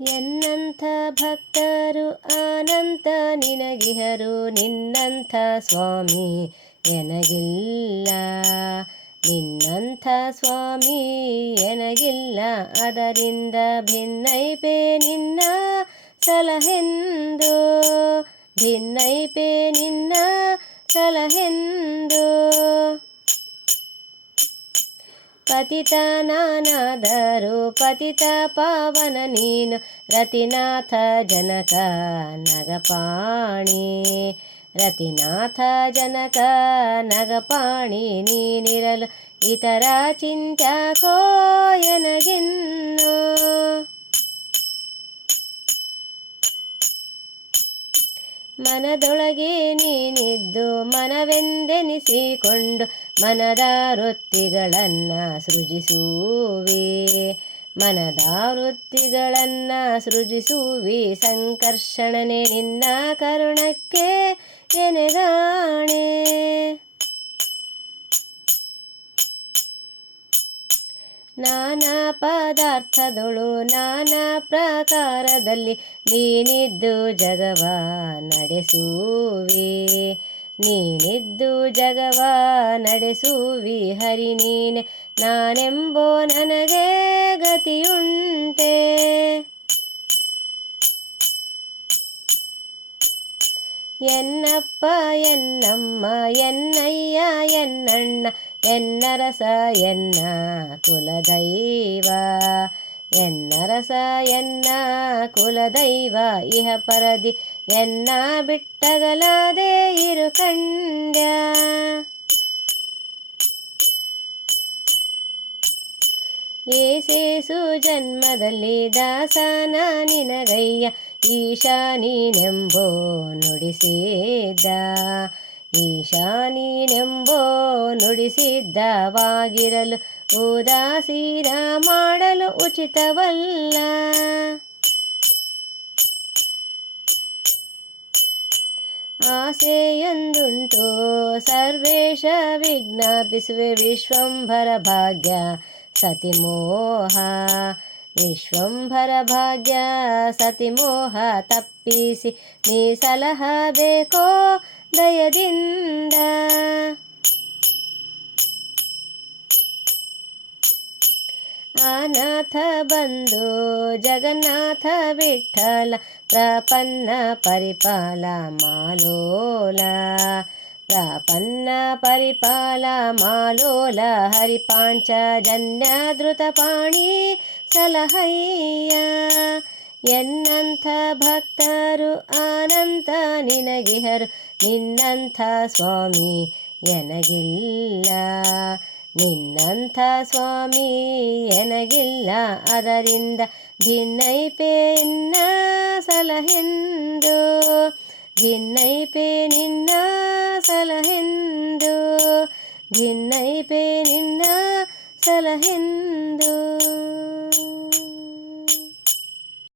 ಎನ್ನಂಥ ಭಕ್ತರು ಅನಂತ ನಿನಗಿಹರು, ನಿನ್ನಂಥ ಸ್ವಾಮಿ ಎನಗಿಲ್ಲ. ನಿನ್ನಂಥ ಸ್ವಾಮಿ ಎನಗಿಲ್ಲ, ಅದರಿಂದ ಭಿನ್ನೈಪೆ ನಿನ್ನ ಸಲಹೆಂದು, ಭಿನ್ನೈಪೆ ನಿನ್ನ ಸಲಹೆಂದು. ಪತಿತ ನಾನಾದರೂ ಪತಿತ ಪಾವನ ನೀನು, ರತಿನಾಥ ಜನಕ ನಗಪಾಣಿ, ರತಿನಾಥ ಜನಕ ನಗಪಾಣಿ ನೀನಿರಲು ಇತರ ಚಿಂತ್ಯಾಕೋ ಎನಗಿನ್ನು. ಮನದೊಳಗೆ ನೀನಿದ್ದು ಮನವೆಂದೆನಿಸಿಕೊಂಡು ಮನದ ವೃತ್ತಿಗಳನ್ನು ಸೃಜಿಸುವೆ, ಮನದ ವೃತ್ತಿಗಳನ್ನು ಸೃಜಿಸುವಿ. ಸಂಕರ್ಷಣನೆ ನಿನ್ನ ಕರುಣಕ್ಕೆ ಎನೆಗಾಣೆ. ನಾನಾ ಪದಾರ್ಥದೊಳು ನಾನಾ ಪ್ರಕಾರದಲ್ಲಿ ನೀನಿದ್ದು ಜಗವ ನಡೆಸುವಿ, ನೀನಿದ್ದು ಜಗವ ನಡೆಸುವಿ. ಹರಿ ನೀನೆ ನಾನೆಂಬೋ ನನಗೆ ಗತಿಯುಂಟೆ. ಎನ್ನಪ್ಪ ಎನ್ನಮ್ಮ ಎನ್ನಯ್ಯ ಎನ್ನಣ್ಣ ಎನ್ನರಸ ಎನ್ನ ಕುಲದೈವ, ಎನ್ನರಸ ಎನ್ನ ಕುಲದೈವ. ಇಹ ಪರದಿ ಎನ್ನ ಬಿಟ್ಟಗಲದೆ ಇರು ಕಂಡ್ಯ. ಏಸೇಸು ಜನ್ಮದಲ್ಲಿ ದಾಸನ ನಿನಗಯ್ಯ, ಈಶಾ ನೀನೆಂಬೋ ನುಡಿಸಿದ್ದ, ಈಶಾ ನೀನೆಂಬೋ ನುಡಿಸಿದ್ದವಾಗಿರಲು ಉದಾಸೀನ ಮಾಡಲು ಉಚಿತವಲ್ಲ. ಆಸೆಯೊಂದುಂಟು ಸರ್ವೇಶ ವಿಜ್ಞಾಪಿಸುವೆ, ವಿಶ್ವಂಭರ ಭಾಗ್ಯ ಸತಿಮೋಹ, ವಿಶ್ವಂಭರ ಭಾಗ್ಯ ಸತಿಮೋಹ ತಪ್ಪಿಸಿ ನೀ ಸಲಹಬೇಕೋ ದಯದಿಂದ. ಅನಾಥ ಬಂಧು ಜಗನ್ನಾಥ ವಿಠಲ, ಪ್ರಪನ್ನ ಪರಿಪಾಲ ಮಾಲೋಲ, ಪ್ರಪನ್ನ ಪರಿಪಾಲ ಮಾಲೋಲ. ಹರಿಪಾಂಚಜನ್ಯ ಧೃತಪಾಣಿ ಸಲಹಯ್ಯ. ಎನ್ನಂಥ ಭಕ್ತರು ಅನಂತ ನಿನಗಿಹರು, ನಿನ್ನಂಥ ಸ್ವಾಮಿ ಎನಗಿಲ್ಲ, ನಿನ್ನಂಥ ಸ್ವಾಮಿ ಎನಗಿಲ್ಲ. ಅದರಿಂದ ಭಿನ್ನೈಪೆ ನಿನ್ನ ಸಲಹೆಂದು, ಭಿನ್ನೈಪೆ ನಿನ್ನ ಸಲಹೆಂದು, ಭಿನ್ನೈಪೆ ನಿನ್ನ ಸಲಹೆಂದು.